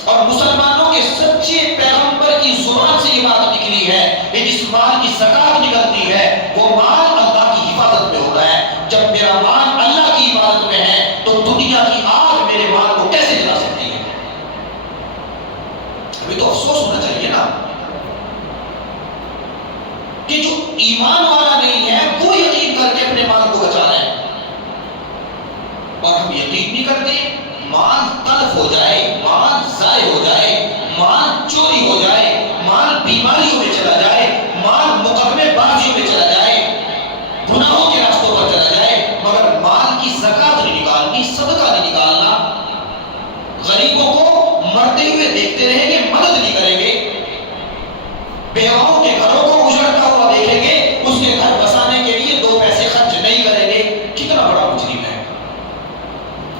اور مسلمانوں کے سچے پیغمبر کی زبان سے یہ بات نکلی ہے کہ جس مال کی زکات نکلتی ہے وہ مال اللہ کی حفاظت میں ہوتا ہے۔ جب میرا مال اللہ کی حفاظت میں ہے تو دنیا کی آگ میرے مال کو کیسے جلا سکتی ہے؟ ابھی تو افسوس ہونا چاہیے نا کہ جو ایمان والا نہیں ہے وہ یقین کر کے اپنے مال کو بچا رہے ہیں، اور ہم یقین نہیں کرتے، مال تلف ہو جائے، مال ضائع ہو جائے، مال چوری ہو جائے، مال بیماریوں میں چلا جائے، مال مقدمے بازیوں میں چلا جائے، گناہوں کے راستوں پر چلا جائے، مگر مال کی زکات نہیں نکالنی، صدقہ نہیں نکالنا، غریبوں کو مرتے ہوئے دیکھتے رہیں گے، مدد نہیں کریں گے، بیواؤں کے گھروں کو اجڑتا ہوا دیکھیں گے، اس کے گھر بسانے کے لیے 2 پیسے خرچ نہیں کریں گے، کتنا بڑا مجرم ہے۔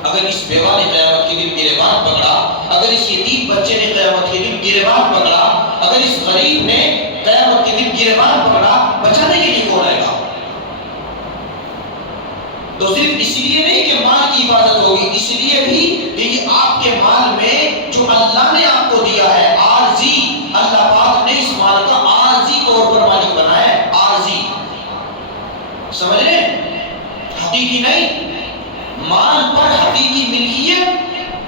اگر اس بیوہ نے قیامت کے دن گریبان پکڑا، اگر اس یتیم بچے نے قیامت کے دن گریبان پکڑا، اگر اس غریب نے قیامت کے دن گریبان پکڑا، بچانے کے لیے کون آئے گا؟ تو صرف اس لیے نہیں کہ مال کی حفاظت ہوگی، اس لیے بھی کہ یہ آپ کے مال میں جو اللہ نے آپ کو دیا ہے عارضی، اللہ پاک نے اس مال کا عارضی طور پر مالک بنایا ہے، عارضی، سمجھ رہے ہیں؟ حقیقی نہیں، مال پر حقیقی ملکیت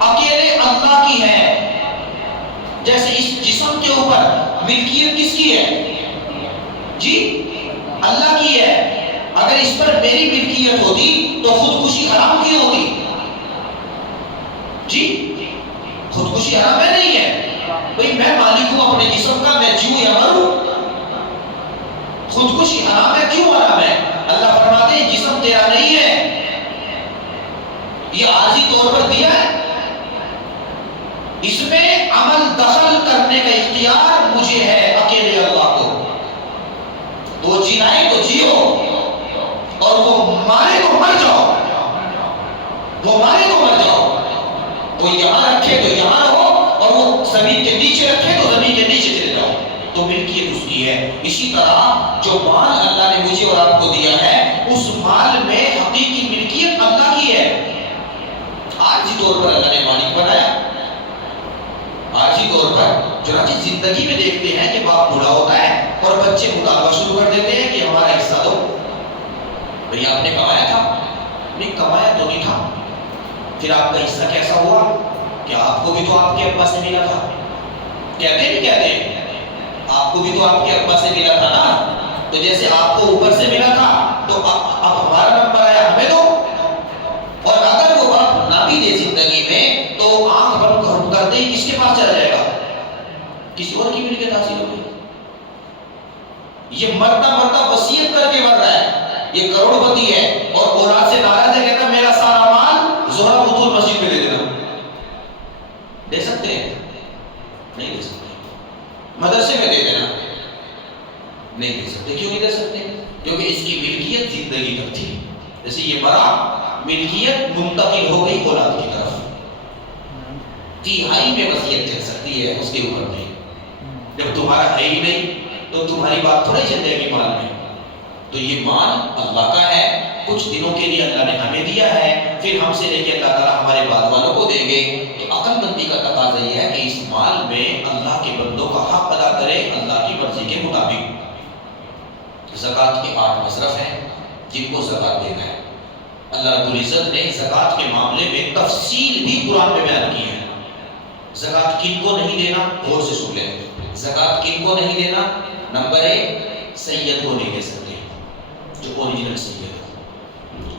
اکیلے اللہ کی ہے. جیسے اس جسم کے اوپر ملکیت کس کی ہے؟ جی اللہ کی ہے. اگر اس پر میری ملکیت ہوتی تو خودکشی حرام کیوں ہوتی؟ جی خودکشی حرام ہے نہیں ہے؟ بھئی میں مالک ہوں اپنے جسم کا، میں جیوں یا مروں. خودکشی حرام ہے، کیوں حرام ہے؟ اللہ فرماتے ہیں جسم تیرا نہیں ہے، یہ عارضی طور پر دیا ہے، اس میں عمل دخل کرنے کا اختیار مجھے ہے اکیلے اللہ کو. وہ جیائے تو جیو اور وہ مارے تو مر جاؤ، وہ مارے تو مر جاؤ. وہ یہاں رکھے تو یہاں رہو اور وہ زمین کے نیچے رکھے تو زمین کے نیچے چلے جاؤ. تو ملکیت اس کی ہے. اسی طرح جو مال اللہ نے مجھے اور آپ کو دیا ہے اس مال میں حقیقی ملکیت اللہ کی ہے. عارضی طور پر اللہ نے مالک بنایا، عارضی طور پر. چنانچہ زندگی میں دیکھتے ہیں کہ باپ بوڑھا ہوتا ہے اور بچے مطالبہ شروع کر دیتے ہیں کہ ہمارا حصہ دو. بھئی آپ نے کمایا تھا؟ نہیں کمایا تو نہیں تھا. پھر آپ کا حصہ کیسا ہوا؟ کہ آپ کو بھی تو آپ کے ابا سے ملا تھا. کہتے نہیں کہتے؟ آپ کو بھی تو آپ کے ابا سے ملا تھا نا. تو جیسے آپ کو اوپر سے ملا تھا تو اب ہمارا نمبر آیا ہمیں دو. اور اگر وہ باپ نہ بھی دے زندگی میں تو آنکھ بند کرتے ہی کس کے پاس چلا جائے گا؟ کسی اور کی ملکیت حاصل ہوگی. یہ مرتا مرتا وصیت کر کے مر رہا ہے، یہ کروڑ پتی ہے اور اولاد سے ناراض ہے، کہتا میرا سارا مال زہرا بطول مسجد میں دے دینا. دے سکتے ہیں؟ نہیں دے سکتے. مدرسے میں دے دینا؟ نہیں دے سکتے. کیوں نہیں دے سکتے؟ کیونکہ اس کی ملکیت زندگی تک تھی. جیسے یہ مرا، ملکیت منتقل ہو گئی اولاد کی طرف. تہائی میں وصیت چل سکتی ہے، اس کے اوپر نہیں. جب تمہارا ہے ہی نہیں تو تمہاری بات تھوڑی چل جائے گی مال میں. تو یہ مال اللہ کا ہے، کچھ دنوں کے لیے اللہ نے ہمیں دیا ہے، پھر ہم سے لے کے اللہ تعالیٰ ہمارے بعد والوں کو دیں گے. تو عقل مندی کا تقاضا یہ ہے کہ اس مال میں اللہ کے بندوں کا حق ادا کرے اللہ کی مرضی کے مطابق. زکوٰۃ کے 8 مصرف ہیں جن کو زکوٰۃ دینا ہے. اللہ رب العزت نے زکوٰۃ کے معاملے میں تفصیل بھی قرآن میں بیان کی ہے. زکوٰۃ کن کو نہیں دینا؟ غور سے سن لیں. زکوٰۃ کن کو نہیں دینا؟ نمبر 1 سید کو نہیں دے سکتے، جو اوریجنل سید ہے.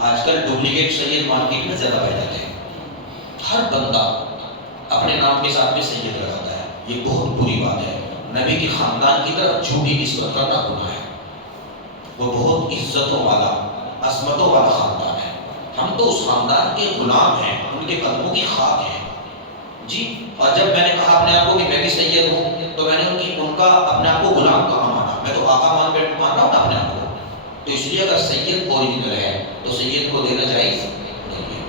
آج کل ڈپلیکیٹ سید مارکیٹ میں زیادہ پائے جاتے ہیں. ہر بندہ اپنے نام کے ساتھ میں سید لگاتا ہے. یہ بہت بری بات ہے. نبی کے خاندان کی طرف جھوٹی نسبت کرنا گناہ ہے. وہ بہت عزتوں والا، عظمتوں والا خاندان ہے. ہم تو اس خاندان کے غلام ہیں، ان کے قدموں کی خاک ہیں. جی اور جب میں نے کہا اپنے آپ کو کہ میں بھی سید ہوں تو میں نے ان کا اپنے آپ کو غلام کہاں مانا؟ میں تو آقا مان رہا ہوں اپنے آپ کو. تو اس لیے اگر سید اوریجنل ہے تو سید کو دینا جائز نہیں ہے.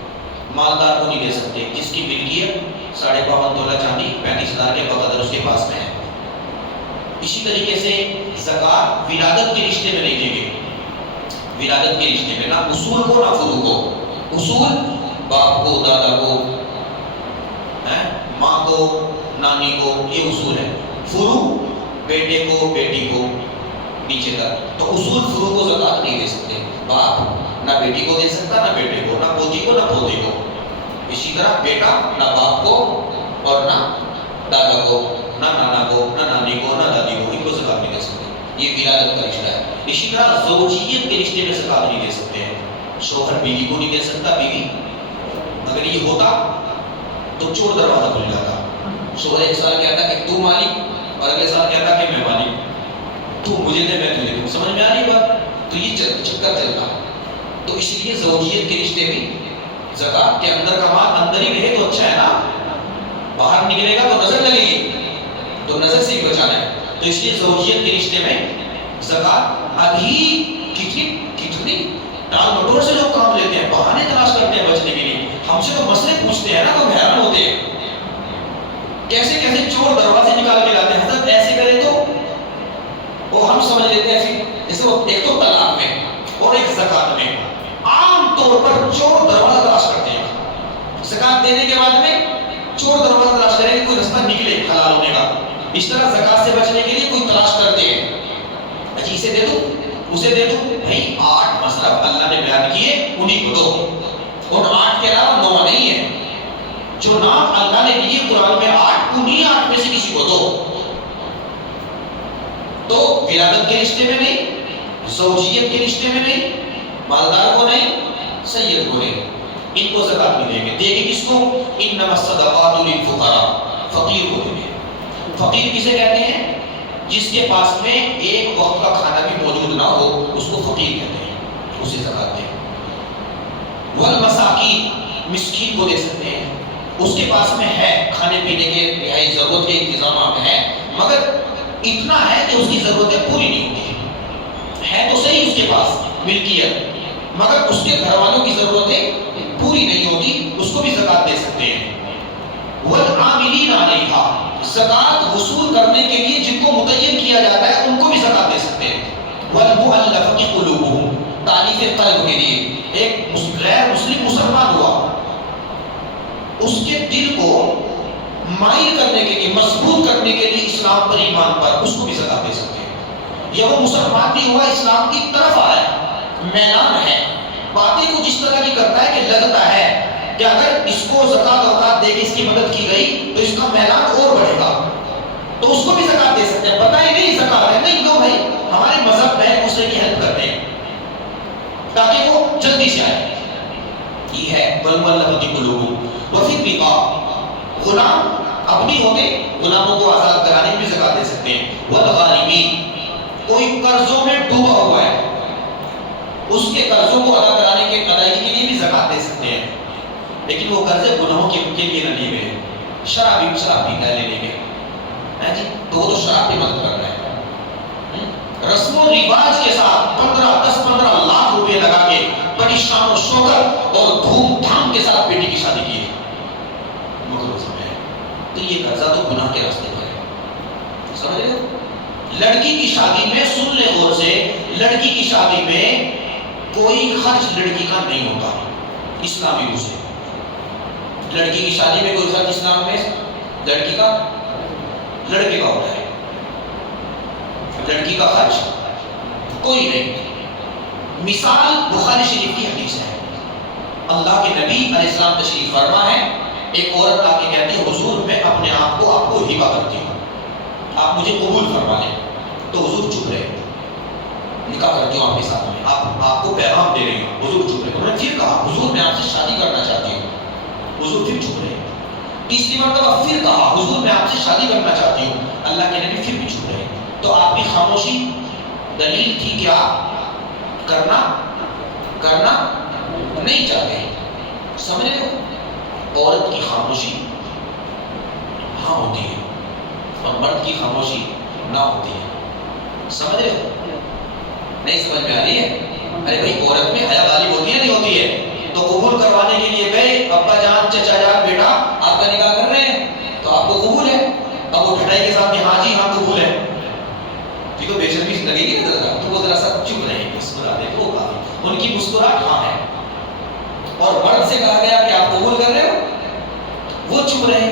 مالدار کو نہیں دے سکتے جس کی ملکیت 52.5 تولہ چاندی 35,000 کے بقدر اس کے پاس میں ہے. اسی طریقے سے زکوٰۃ ولادت کے رشتے میں نہیں دیں گے. ولادت کے رشتے میں نہ اصول کو نہ فروع کو. اصول باپ کو، دادا کو، ماں کو، نانی کو، یہ اصول ہے. فروع بیٹے کو، بیٹی کو، نیچے تک. تو اصول فروع کو زکوٰۃ نہیں دے سکتے. باپ نہ بیٹی کو دے سکتا، نہ بیٹے کو، نہ پوتی کو، نہ پوتے کو. اسی طرح بیٹا نہ باپ کو اور نہ دادا کو، نہ نانا کو، نہ نانی کو، نہ دادی کو، ان کو زکوٰۃ نہیں دے سکتے. یہ ولادت کا رشتہ ہے. اسی طرح زوجیت کے رشتے میں زکوٰۃ نہیں دے سکتے ہیں. شوہر بیوی کو نہیں دے سکتا. بیوی اگر یہ ہوتا تو چور دروازہ کھل جاتا. شوہر ایک سال کہتا کہ تو مالک اور اگلے سال کہتا کہ میں مالک، تو مجھے دے میں تجھے دوں. سمجھ میں آ رہی بات؟ تو یہ چکر چلتا. تو اس لیے زوجیت کے رشتے میں زکوٰۃ کے اندر کا مال اندر ہی رہے تو اچھا ہے نا. باہر نکلے گا تو نظر لگے گی، تو نظر سے بھی بچانا ہے. تو اس لیے زوجیت کے رشتے میں زکوٰۃ ابھی کتنی ٹال مٹور سے لوگ کام لیتے ہیں، بہانے تلاش کرتے ہیں بچنے کے لیے. ہم سے تو مسئلے پوچھتے ہیں نا تو حیران ہوتے ہیں کیسے کیسے چور دروازے نکال کے لاتے ہیں. حضرت ایسے کرے تو وہ ہم سمجھ لیتے ہیں ایسے. جیسے ایک تو طلاق میں اور ایک زکوٰۃ میں عام طور پر چور دروازہ تلاش کرتے ہیں. زکوٰۃ دینے کے بعد میں چور دروازہ تلاش کریں کہ کوئی رستہ نکلے حلال ہونے کا. اس طرح زکوٰۃ سے بچنے کے لیے کوئی تلاش کرتے ہیں، اچھا اسے دے دو اسے دے دو. بھائی 8 مصرف اللہ نے بیان کیے، انہیں کو دو. ان 8 کے علاوہ 9 نہیں ہے. جو نام اللہ نے دیے قرآن میں 8، انہی 8 میں سے کسی کو دو. تو ولادت کے رشتے میں نہیں، زوجیت کے رشتے میں نہیں، مالدار کو نہیں، سید کو نہیں، ان کو زکات نہیں دیں گے. دے گے کس کو؟ انما الصدقات للفقراء، فقیر کو دیں گے. فقیر کسے کہتے ہیں؟ جس کے پاس میں ایک وقت کا کھانا بھی موجود نہ ہو، اس کو فقیر کہتے ہیں، اسے زکات دیں. والمساکین، مسکین کو دے سکتے ہیں، اس کے پاس میں ہے کھانے پینے کے رہائش ضرورت کے انتظامات ہیں، مگر اتنا ہے کہ اس کی ضرورتیں پوری نہیں ہوتی. ہے تو صحیح اس کے پاس ملکیت، مگر اس کے گھر والوں کی ضرورتیں پوری نہیں ہوتی، اس کو بھی زکات دے سکتے ہیں. والعاملین علیہا، زکات وصول کرنے کے لیے جن کو متعین کیا جاتا ہے ان کو بھی زکات دے سکتے ہیں. والمؤلفۃ قلوبہم، تالیف قلب کے لیے ایک غیر مسلم مسلمان ہوا، اس کے دل کو مائل کرنے کے لیے، مضبوط کرنے کے لیے اسلام پر، ایمان پر، اس کو بھی زکات دے سکتے ہیں. یا وہ مسلمان بھی ہوا، اسلام کی طرف آیا، میلان ہے، باتیں کچھ اس طرح کی کرتا ہے کہ لگتا ہے کہ اگر اس کو زکات اوقات دے کے اس کی مدد کی گئی تو اس کا میلان اور بڑھے گا، تو اس کو بھی زکات دے سکتے ہیں. بتائیں نہیں زکات ہے، نہیں دو بھائی، ہمارے مذہب میں دوسرے کی ہیلپ کرتے ہیں تاکہ وہ جلدی سے آئے. یہ ہے والمؤلفۃ قلوبہم. وفی الرقاب، غلام اپنی ہوتے غلاموں کو آزاد کرانے میں بھی زکات دے سکتے ہیں. والغارمین، کوئی قرضوں میں ڈوبا ہوا ہے، اس کے قرضوں کو ادا کرانے کے ادائیگی کے لیے بھی زکات دے سکتے ہیں. لیکن وہ قرضے گناہوں کے لیے نہ لیے گئے، شراب بھی کیا لینے گئے جی، تو وہ تو شراب کی مدد کر رہا ہے. رسم و رواج کے ساتھ 10-15 لاکھ روپے لگا کے بڑی شان و شوکت اور دھوم دھام کے ساتھ بیٹی کی شادی کی ہے، مگر اس میں تو یہ قرضہ تو گناہ کے راستے پر ہے. سمجھ رہے ہو؟ لڑکی کی شادی میں، سن لے غور سے، لڑکی کی شادی میں کوئی خرچ لڑکی کا نہیں ہوتا اسلامی روح سے. لڑکی کی شادی میں کوئی خرچ اسلام میں لڑکی کا، لڑکے کا ہوتا ہے. لڑکی کا خرچ کوئی نہیں. مثال بخاری شریف کی حدیث ہے، اللہ کے نبی علیہ السلام تشریف فرما ہے. ایک عورت آ کے کہتی ہے حضور میں اپنے آپ کو ہبہ کرتی ہوں، آپ مجھے قبول فرما لیں. تو حضور چپ رہے، نکاح کرتی ہوں آپ کے ساتھ میں، آپ کو پیغام دے رہی ہوں. حضور چپ رہے. انہوں نے پھر کہا حضور میں آپ سے شادی کرنا چاہتی ہوں. حضور پھر چپ رہے. تیسری مرتبہ پھر کہا حضور میں آپ سے شادی کرنا چاہتی ہوں. اللہ کے نبی پھر بھی چپ رہے. تو آپ کی خاموشی دلیل تھی کہ آپ کرنا نہیں چاہتے. سمجھ رہے ہو؟ عورت کی خاموشی ہاں ہوتی ہے اور مرد کی خاموشی نہ ہوتی ہے. سمجھ رہے ہو؟ نہیں سمجھ میں آ رہی ہے؟ ارے بھائی عورت میں حیا غالب ہوتی ہے نہیں ہوتی ہے؟ تو قبول کروانے کے لیے گئے، ابا جان چچا جان بیٹا آپ کا نکاح کر رہے ہیں تو آپ کو قبول ہے. اب وہ ٹھٹائی کے ساتھ ہاں جی ہاں قبول ہے، یہ تو بے شرمی لگے گی نا ذرا، تو وہ ذرا سا چپ رہے، مسکرا دے. وہ کہا ان کی مسکراہٹ ہاں ہے. اور مرد سے کہا گیا کہ آپ قبول کر رہے ہو، وہ چپ رہے.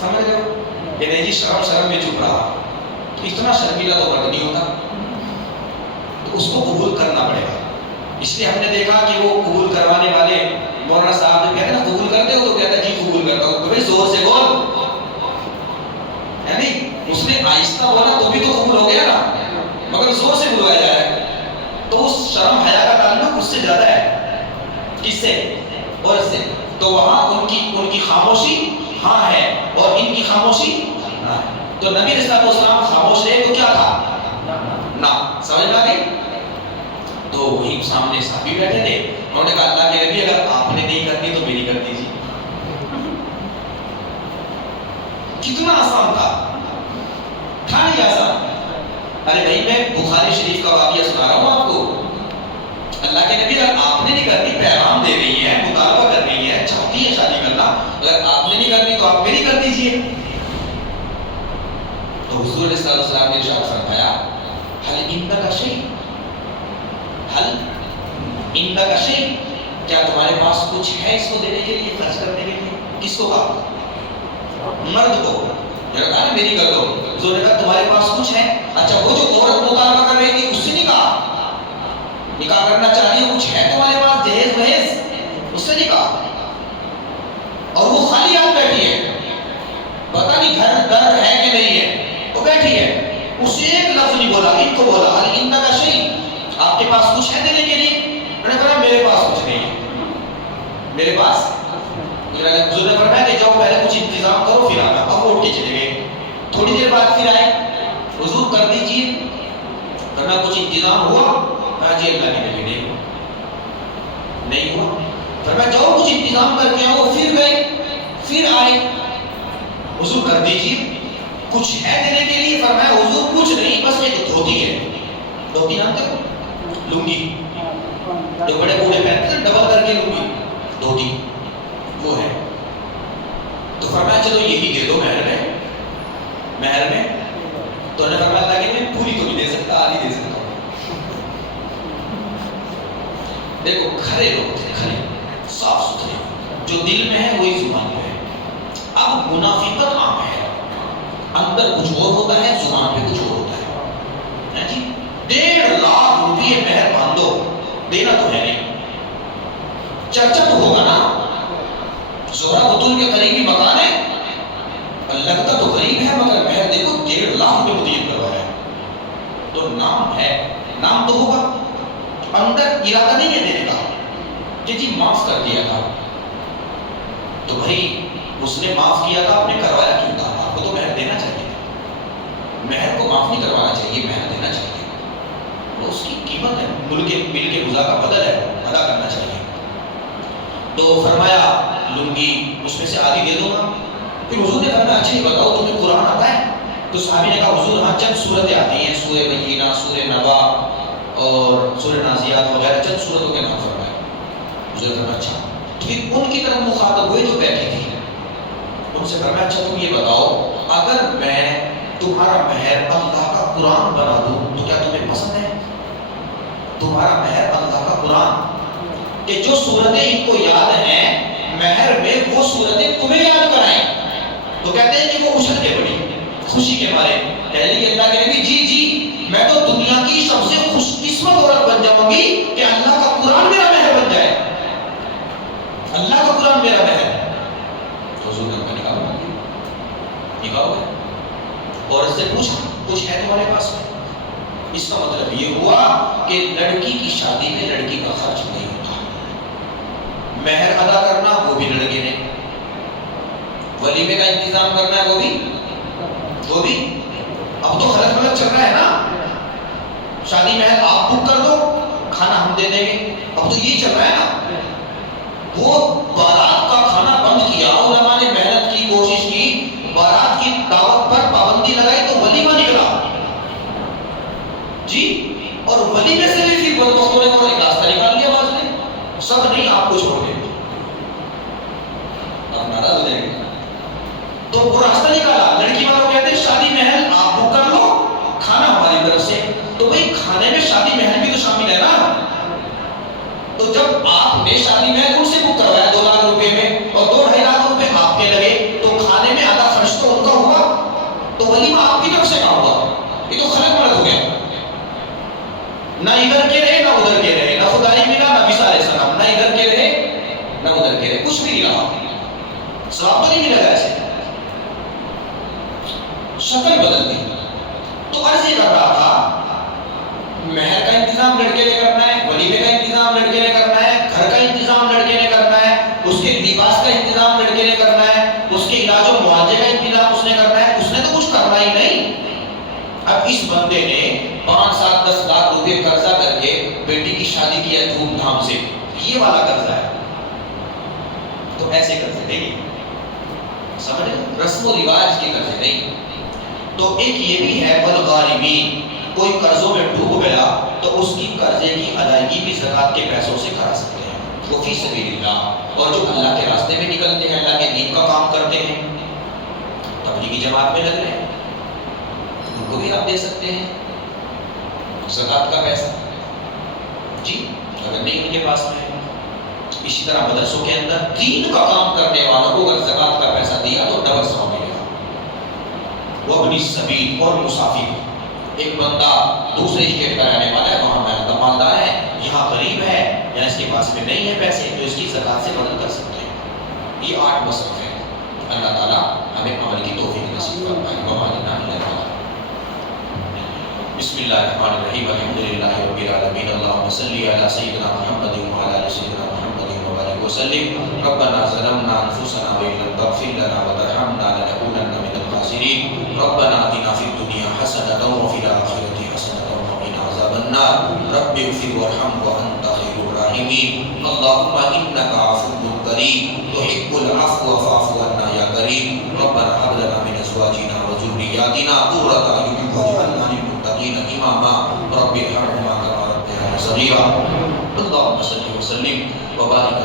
سمجھ رہے ہو؟ یہ نہیں جی شرم میں چپ رہا. اتنا شرمیلا تو مرد نہیں ہوتا، تو اس کو قبول کرنا پڑے گا. اس لیے ہم نے دیکھا کہ وہ قبول کروانے والے مولانا صاحب جب کہتے ہیں نا قبول کرتے ہو، تو کہتا ہے جی قبول کرتا ہوں. تو زور سے بول، یعنی اس نے آہستہ بولا تو بھی تو قبول ہو گیا نا، مگر زور سے بلوایا جا رہا ہے. تو اس شرم حیا کا تعلق اس سے زیادہ ہے. کس سے؟ اور اس سے. تو وہاں ان کی خاموشی ہاں ہے اور ان کی خاموشی نہ ہے. تو نبی علیہ السلام خاموش رہے تو کیا تھا؟ نہ. سمجھ میں آ گئی؟ تو وہی سامنے صحابی بیٹھے تھے، انہوں نے کہا اللہ کے نبی اگر آپ نے نہیں کرنی تو میری کر دیجیے. کتنا آسان تھا نہیں آسان. ارے بھائی میں بخاری شریف کا واقعہ سنا رہا ہوں آپ کو. اللہ کے نبی اگر آپ نے نہیں کرنی، پیغام دے رہی ہے، مطالبہ کر رہی ہے، چاہتی ہے شادی کرنا، اگر آپ نے نہیں کرنی تو آپ میری کر دیجیے. تو حضور علیہ السلام نے ارشاد فرمایا حل عندک شیء، حل عندک شیء، کیا تمہارے پاس کچھ ہے اس کو دینے کے لیے، خرچ کرنے کے لیے؟ کس کو کہا؟ مرد کو. کہا نا میری کر دو. حضور نے کہا تمہارے پاس کچھ ہے؟ اچھا وہ جو عورت مطالبہ کر رہی تھی اس سے نہیں کہا، نکاح کرنا چاہ رہی ہو کچھ ہے تمہارے پاس جہیز وہیز، اس سے نہیں کہا. بھائی گھر در ہے کہ نہیں ہے؟ وہ بیٹھی ہے، اسے ایک لفظ نہیں بولا، ان کو بولا حل ان کا شیء، آپ کے پاس کچھ ہے دینے کے لیے؟ میں نے کہا میرے پاس کچھ نہیں ہے، میرے پاس حضور نے فرمایا کہ جاؤ پہلے کچھ انتظام کرو پھر آنا۔ اب وہ اٹھ کے چلے گئے، تھوڑی دیر بعد پھر آئے، حضور کر دیجیے، کرنا کچھ انتظام ہوا؟ جی اللہ کے نبی نہیں ہوا۔ فرمایا جاؤ کچھ انتظام کر کے آؤ، پھر گئے، پھر آئے، حضور کر دیجیے، کچھ ہے دینے کے لیے؟ فرمایا حضور کچھ نہیں، بس ایک دھوتی ہے، دھوتی جانتے ہو؟ لنگی جو بڑے بوڑھے پہنتے ہیں ڈبل کر کے لنگی، دھوتی وہ ہے۔ تو فرمایا چلو یہی دے دو مہر میں، مہر میں۔ تو انہوں نے فرمایا اللہ کہ میں پوری تو نہیں دے سکتا، آدھی دے سکتا ہوں۔ دیکھو کھڑے لوگ تھے، کھڑے صاف ستھرے، جو دل میں ہے وہی زبان پہ ہے۔ اب منافقت عام ہے، اندر کچھ اور ہوتا ہے، زبان پہ کچھ اور ہوتا ہے جی۔ 1.5 لاکھ روپیے مہر باندھو، دینا تو ہے نہیں، چرچا تو ہوگا نا، زہرا بطول کے قریبی مکان ہے، لگتا تو قریب ہے مگر مہر دیکھو 1.5 لاکھ روپے مدین کروایا ہے، تو نام ہے، نام تو ہوگا، اندر ارادہ نہیں ہے دینے کا کہ جی معاف کر دیا تھا، تو بھائی اس نے معاف کیا تھا، آپ نے کروایا کیوں تھا؟ آپ کو تو مہر دینا چاہیے، مہر کو معاف نہیں کروانا چاہیے، مہر دینا چاہیے، وہ اس کی قیمت ہے، مل کے غذا کا بدل ہے، ادا کرنا چاہیے۔ تو فرمایا لنگی اس میں سے آدھی دے دوں گا۔ پھر حضور نے فرمایا اچھا یہ بتاؤ تمہیں قرآن آتا ہے؟ تو صحابی نے کہا حضور ہاں چند سورتیں آتی ہیں، سورہ بینہ، سورہ نبا اور سورہ نازیات وغیرہ، چند سورتوں کے نام فرمائے۔ حضور نے فرمایا اچھا، پھر ان کی طرف مخاطب ہوئے جو بیٹھی تھی، ان سے فرمایا اچھا تم یہ بتاؤ اگر میں تمہارا مہر اللہ کا قرآن بنا دوں تو کیا تمہیں پسند ہے؟ تمہارا مہر اللہ کا قرآن، کہ جو سورتیں ان کو یاد ہیں مہر میں وہ سورتیں تمہیں یاد کرائیں، تو کہتے ہیں کہ وہ اچھل کے پڑی خوشی کے مارے، پہلے اللہ کے نبی جی میں تو دنیا کی سب سے خوش قسمت عورت بن جاؤں گی کہ اللہ کا قرآن میرا مہر بن جائے، اللہ کا قرآن میرا مہر۔ حضور نے ان کا نکاح بنا دیا، نکاح ہو گیا، اور اس سے پوچھا کچھ ہے تمہارے پاس میں؟ اس کا مطلب یہ ہوا کہ لڑکی کی شادی میں لڑکی کا خرچ نہیں ہوتا، مہر ادا کرنا وہ بھی لڑکے نے، ولیمے کا انتظام کرنا ہے وہ بھی۔ اب تو غلط غلط چل رہا ہے نا، شادی محل آپ بک کر دو، کھانا ہم دے دیں گے، اب تو یہ چل رہا ہے نا۔ وہ بارات کا کھانا بند کیا، علماء نے محنت کی، کوشش کی، بارات کی دعوت پر پابندی لگائی تو ولیمہ نکلا جی، اور ولیمے سے بھی پھر بدبختوں نے ایک راستہ نکال لیا باز نے، سب نہیں آپ کو چھوڑ دیں، آپ ناراض ہو جائیں گے، تو وہ راستہ نکالا۔ لڑکی والوں کہتے ہیں شادی محل آپ بک کر لو، کھانا ہماری طرف سے، تو بھئی کھانے میں شادی محل بھی تو شامل ہے نا، تو جب آپ نے شادی محل ان سے بک کروایا 2 لاکھ روپے میں اور 2-2.5 لاکھ روپے آپ کے لگے، تو کھانے میں آدھا خرچ تو ان کا ہوا، تو ولیمہ آپ کی طرف سے کہاں ہوا؟ یہ تو خلط ملت ہو گیا، نہ ادھر کے رہے نہ ادھر کے رہے، نہ خدائی ملا نہ عیسیٰ علیہ السلام، نہ ادھر کے رہے نہ ادھر کے رہے، کچھ بھی نہیں رہا، ثواب تو نہیں ملے گا، ایسے شکل بدل دی۔ تو عرض یہ کر رہا تھا مہر کا انتظام لڑکے نے کرنا ہے، ولیمے کا انتظام لڑکے نے کرنا ہے، گھر کا انتظام لڑکے نے کرنا ہے، اس کے لباس کا انتظام لڑکے نے کرنا ہے، اس کے علاج و معالجے کا انتظام اس نے کرنا ہے، اس نے تو کچھ کرنا ہی نہیں۔ اب اس بندے نے 5-7-10 لاکھ روپے قرضہ کر کے بیٹی کی شادی کیا دھوم دھام سے، یہ والا قرضہ ہے، تو ایسے قرضے نہیں، سمجھ رسم و رواج کے قرضے نہیں۔ تو ایک یہ بھی ہے والغارمین، کوئی قرضوں میں ڈوب گیا تو اس کی قرضے کی ادائیگی بھی زکوٰۃ کے پیسوں سے کرا سکتے ہیں، وہ فی سبیل اللہ، اور جو اللہ کے راستے میں نکلتے ہیں، اللہ کے دین کا کام کرتے ہیں، تبلیغی جماعت میں لگ رہے ہیں، ان کو بھی آپ دے سکتے ہیں زکوٰۃ کا پیسہ جی، اگر نہیں ان کے پاس میں ہے۔ اسی طرح مدرسوں کے اندر دین کا کام کرنے والوں کو اگر زکوٰۃ کا پیسہ دیا تو ڈبل ثواب ملے گا۔ وہ ابن السبیل اور مسافر، ایک بندہ دوسرے اسٹیٹ کا رہنے والا ہے، وہاں مالدار ہے، یہاں غریب ہے یا اس کے پاس میں نہیں ہے پیسے، تو اس کی زکوٰۃ سے مدد کر سکتے ہیں۔ یہ 8 مصرف ہیں، اللہ تعالیٰ ہمیں عمل کی توفیق نصیب بسم اللہ الرحمن الرحیم الحمدللہ رب العالمین اللہم صلی علی سیدنا محمد وعلی آل سیدنا محمد وبارک وسلم ربنا ظلمنا انفسنا وان لم تغفر لنا وترحمنا لنکونن من الخاسرین ربنا آتنا فی الدنیا حسنۃ وفی الآخرۃ حسنۃ وقنا عذاب النار رب اغفر وارحم وانت خیر الراحمین اللہم انک عفو کریم تحب العفو فاعف عنا یا کریم ربنا هب لنا من ازواجنا وذرياتنا قرة اعين واجعلنا للمتقين اماما رب ارحمهما كما ربياني صغيرا اللهم صل وسلم وبارك